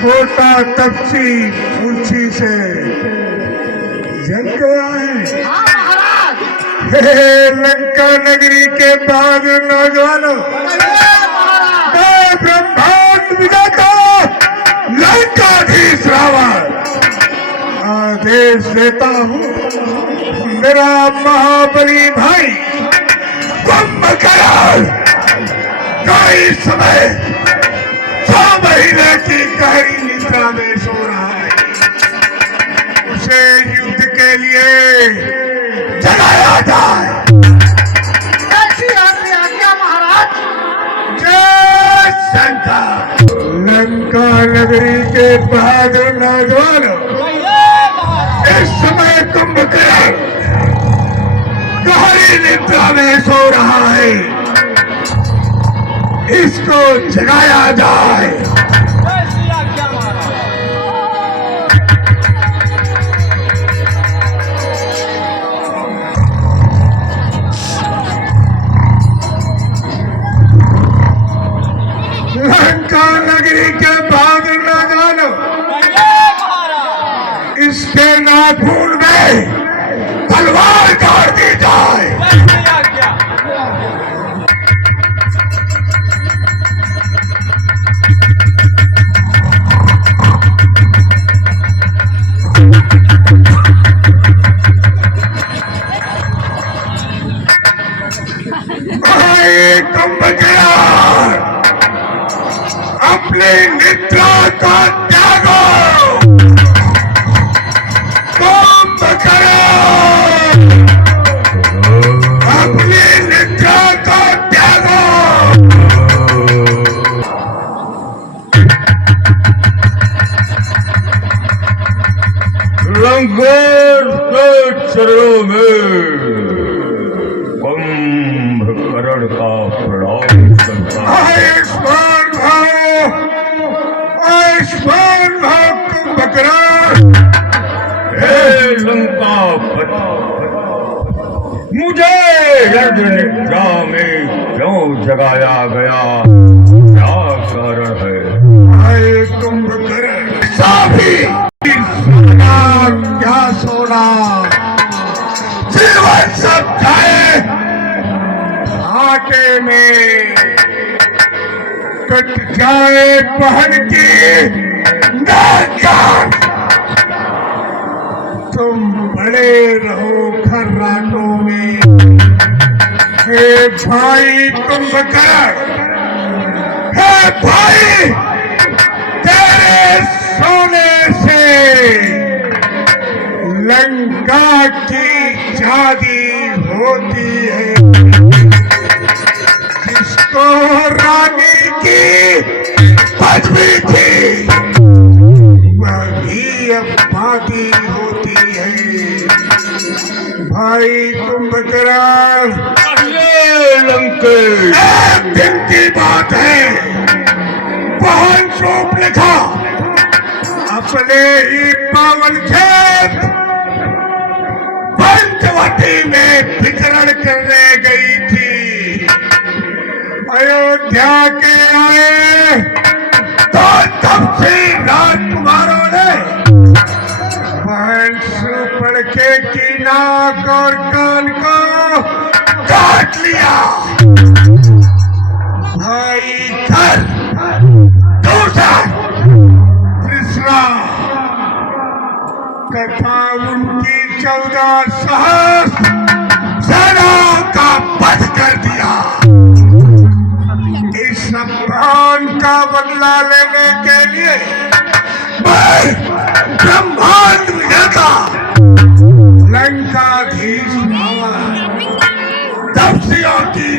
छोटा तपसी मुंशी से जल गया है। हाँ महाराज। हे लंका नगरी के बाद नौजवानों, मैं ब्रह्मांड विधाता लंकाधीश रावण आदेश देता हूँ, मेरा महाबली भाई कुंभकर्ण कई समय 6 महीने की गहरी निद्रा में सो रहा है। उसे युद्ध के लिए जगाया जाए। ऐसी आपकी आज्ञा महाराज। जय शंकर। लंका नगरी के बहादुर नौजवानों, इस समय कुंभकर्ण गहरी निद्रा में सो रहा है, इसको जगाया जाए। लंका नगरी के बहादुर नौजवानों, इसके नाखून में तलवार काट दी जाए। कुंभकर्ण अपनी निद्रा को त्यागो। कुंभकर्ण अपनी निद्रा को त्यागो। लंगोट के चरणों में कुंभकर्ण का प्रणाम करता हूं। आयुष्मान भाव, आयुष्मान भाव कुंभकर्ण। हे लंकापति, मुझे युद्ध निद्रा में क्यों जगाया गया? क्या कारण है? आए कुंभकर्ण, साभी सोना क्या सोना, जीवन सब जाए आटे में कट जाए बहन की नाक। तुम बड़े रहो खर्राटों में। हे भाई कुंभकर्ण, हे भाई, तेरे सोने से लंका की चांदी होती है, जिसको रानी की पदवी थी वह भी अब बाकी होती है। भाई कुंभकर्ण, लंकेश, एक दिन की बात है, पवन सूप लिखा अपने ही पावन खेत पंचवटी में विचरण करने गई थी। अयोध्या के आए तो तब से राजकुमारों ने वंश पढ़ के की नाक और कान को काट लिया। भाई धर, दूसरा कृष्णा तथा उनकी 14 सहस्त्र सेनाओं का वध कर दिया। इस अपमान का बदला लेने के लिए मैं ब्रह्मांड विधाता लंकाधीश रावण तपस्वियों की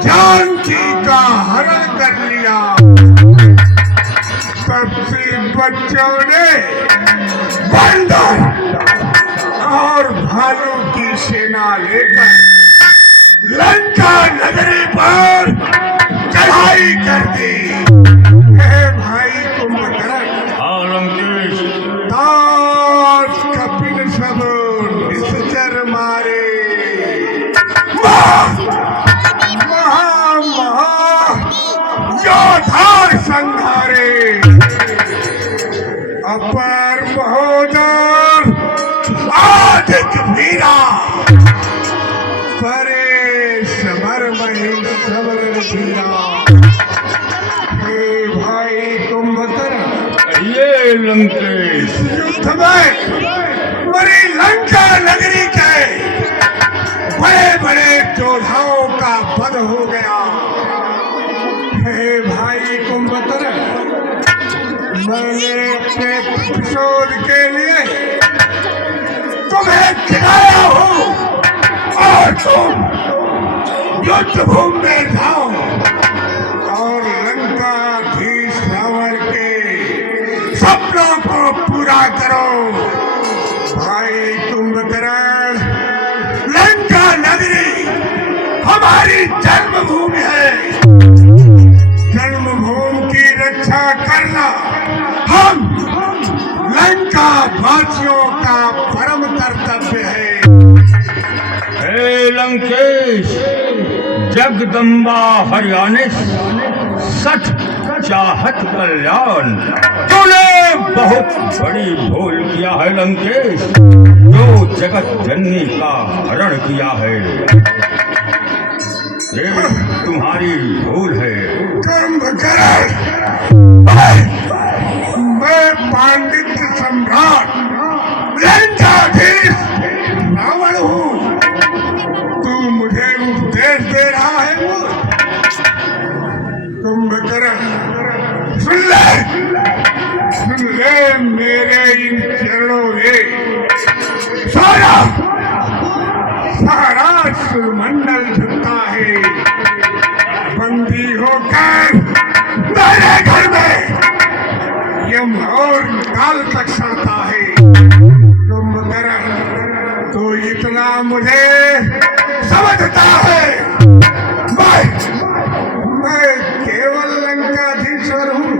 जानकी का हरण कर लिया। तपस्वी बच्चों ने बंदर और भालू की सेना लेकर लंका नगरी पर चढ़ाई कर दी। हे भाई कुंभकर्ण, लंकेश, दास कपिल सब निश्चर मारे, महा योद्धा संहारे। धीरा परे समर में सबल धीरा। हे भाई कुंभकर्ण, ये लंकेश युद्ध में मेरी लंका नगरी के बड़े बड़े योद्धाओं का वध हो गया। हे भाई कुंभकर्ण, मैंने अपने प्रतिशोध के लिए तुम्हें खिलाया हूँ और तुम युद्ध भूमि में जाओ और लंकाधीश रावण के सपनों को पूरा करो। भाई कुंभकर्ण, लंका नगरी हमारी जन्मभूमि है। जन्मभूमि की रक्षा करना हम लंका वासियों का परम कर्तव्य है। हे लंकेश, जगदम्बा हरियाणे सठ चाहत कल्याण। तूने बहुत बड़ी भूल किया है लंकेश, जो जगत जननी का हरण किया है। ये तुम्हारी भूल है। मैं पांडित्य सम्राट लंकाधीश रावण हूँ। तू मुझे उपदेश दे रहा है। वो कुंभकर्ण, सुन ले मेरे इन चरणों में सारा सुरमंडल झुकता है। बंदी होकर मेरे घर में यम और काल तक सड़ता है। कुंभकर्ण, तो इतना मुझे समझता है। मैं केवल लंकाधीश्वर हूँ।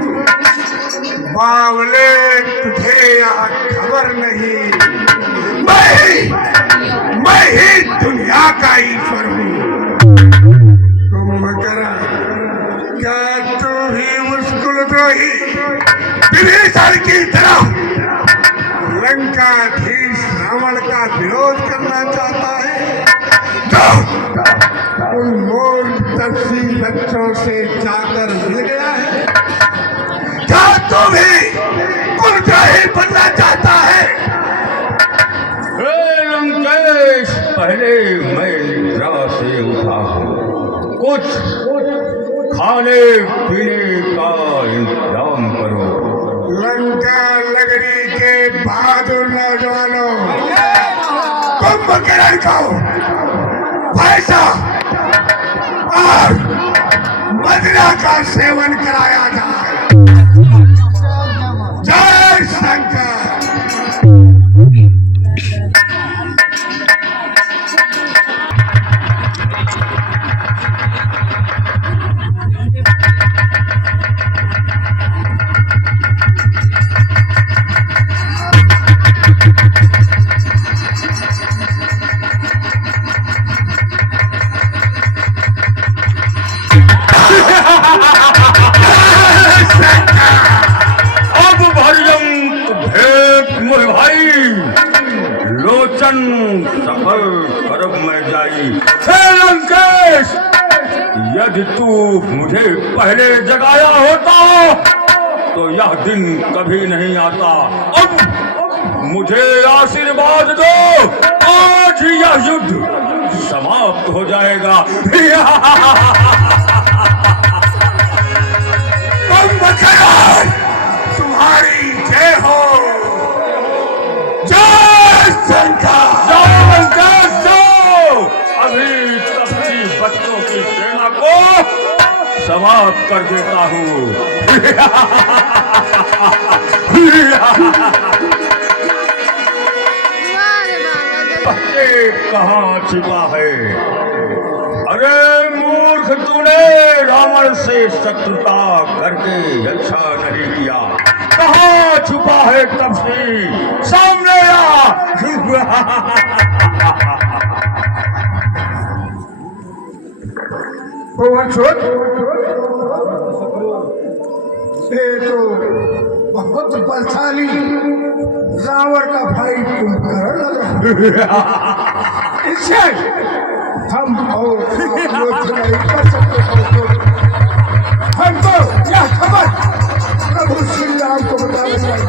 बावले, तुझे यहाँ खबर नहीं, मैं ही दुनिया का ईश्वर हूँ। कुंभकर्ण, क्या तू भी उस कुलद्रोही विभीषण की तरह लंकाधीश रावण का विरोध करना चाहता है? तो उन मूर्ख तपसी बच्चों से जाकर मिल गया है। क्या तू भी कुलद्रोही बनना चाहता है? हे लंकेश, पहले मैं निद्रा से उठा हूँ। कुछ खाने पीने का इंतजाम करो। लंका नगरी के बहादुर नौजवानों, कुंभकर्ण को पैसा और मदिरा का सेवन कराया जाए। जय शंकर। अब भरियंत भेंट मोर भाई, लोचन सफल करब में जाई। हे लंकेश, यदि तू मुझे पहले जगाया होता तो यह दिन कभी नहीं आता। अब मुझे आशीर्वाद दो, आज यह युद्ध समाप्त हो जाएगा। कुंभकर्ण, तुम्हारी जय हो। जय शंकर। जाओ लंकेश, जाओ। अभी तपसी बच्चों की सेना को समाप्त कर देता हूँ। ये कहाँ छिपा है? अरे मूर्ख, तूने रावण से शत्रुता करके अच्छा नहीं किया। कहाँ छुपा है तपसी? सामने आ। ये तो बहुत बलशाली रावण का भाई कुंभकर्ण लग रहा है। इससे हम और युद्ध नहीं कर सकते। हमको यह खबर प्रभु श्री राम को बताना चाहिए।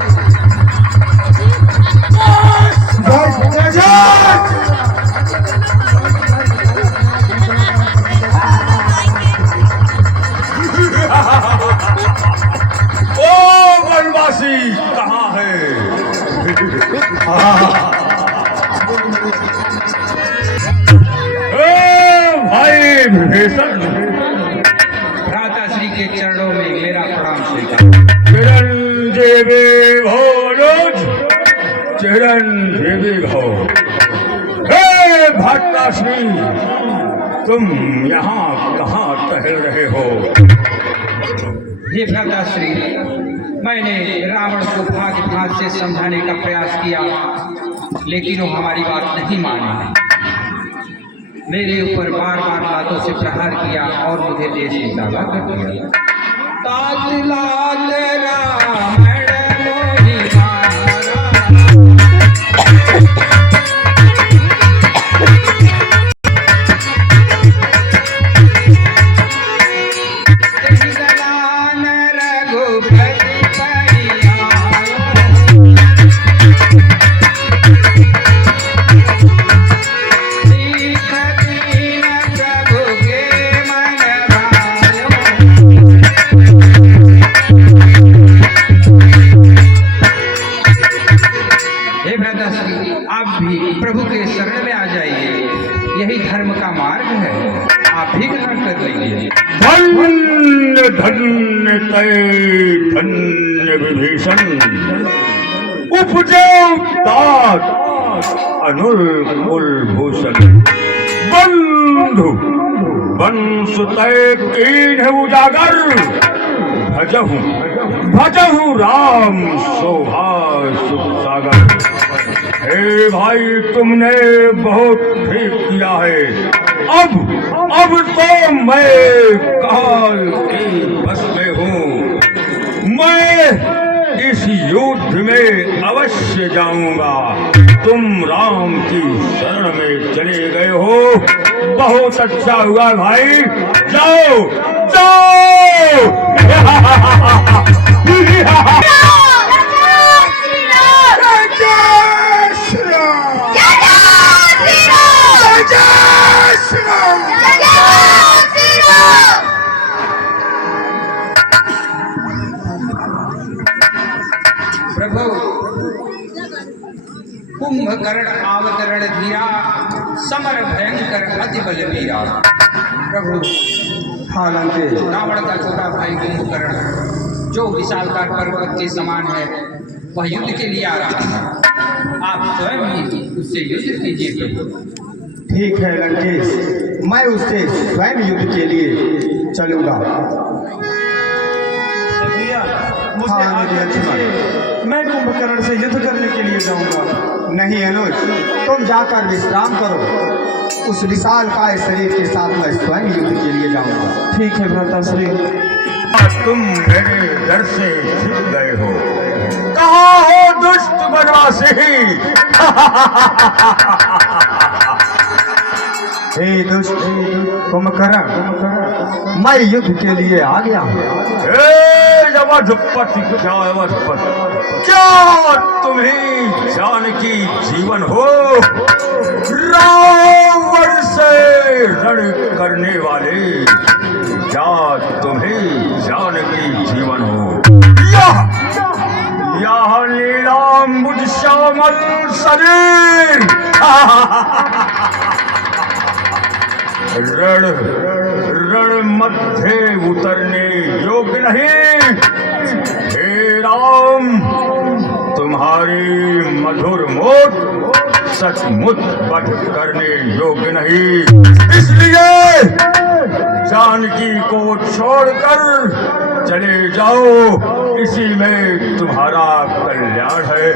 ओ वनवासी कहाँ है? भाई विभीषण, भ्राताश्री के चरणों में मेरा प्रणाम स्वीकार। चिरंजीवी भोज, चिरंजीवी भो। हे भ्राताश्री, तुम यहाँ कहाँ टहल रहे हो? हे भ्राताश्री, मैंने रावण को भाग से समझाने का प्रयास किया, लेकिन वो हमारी बात नहीं मानी। मेरे ऊपर बार बार लातों से प्रहार किया और मुझे देश निकाला कर दिया। आप भी प्रभु के शरण में आ जाइए, यही धर्म का मार्ग है, आप भी ग्रहण कर लीजिए। धन्य धन्य तय धन्य विभीषण, उपजे तात अनुल कुलभूषण। बंधु वंश तय कीन उजागर, भजहु भजहु राम शोभा सुख सागर। हे भाई, तुमने बहुत ठीक किया है। अब तो मैं काल के बस में हूँ। मैं इस युद्ध में अवश्य जाऊंगा। तुम राम की शरण में चले गए हो, बहुत अच्छा हुआ भाई। जाओ जाओ। प्रभु, कुंभकर्ण अवतरण धीरा, समर भयंकर अति बलवीरा। प्रभु, हालांकि रावण का छोटा भाई कुंभकर्ण जो विशालकाय पर्वत के समान है, वह युद्ध के लिए आ रहा है। आप स्वयं ही उससे युद्ध कीजिए प्रभु। ठीक है लंकेश, मैं उससे स्वयं युद्ध के लिए चलूंगा। मुझे आज्ञा दीजिए, मैं कुंभकर्ण से युद्ध करने के लिए जाऊंगा। नहीं अनुज, तुम जाकर विश्राम करो। उस विशाल काय शरीर के साथ मैं स्वयं युद्ध के लिए जाऊंगा। ठीक है भ्राताश्री। तुम मेरे डर से छिप गए हो। कहाँ हो दुष्ट वनवासी? हे दुष्ट कुंभकर्ण, मैं युद्ध के लिए आ गया हूँ। अवधपति, क्या अवधपति, क्या तुम्हें जानकी जीवन हो? रावण से रण करने वाले, क्या तुम्हें जानकी जीवन हो? यह नीलांबुज श्यामल शरीर रण मध्य उतरने योग्य नहीं। हे राम, तुम्हारी मधुर मोट सचमुच वध करने योग्य नहीं। इसलिए जानकी को छोड़कर चले जाओ, इसी में तुम्हारा कल्याण है।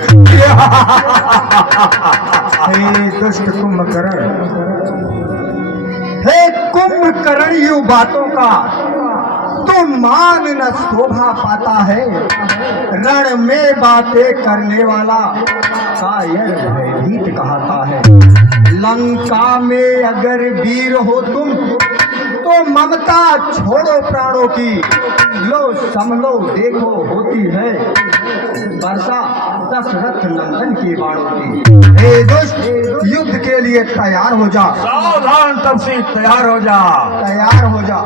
हे दुष्ट कुंभकर्ण, हे कुंभकर्ण, यू बातों का तो मान न शोभा पाता है, रण में बातें करने वाला कायर भयभीत कहता है। लंका में अगर वीर हो तुम तो ममता छोड़ो प्राणों की, लो समलो देखो होती है वर्षा दशरथ नंदन के बाणों की। हे दुष्ट, युद्ध के लिए तैयार हो जा, सावधान तपसी, तैयार हो जा। तैयार हो जा।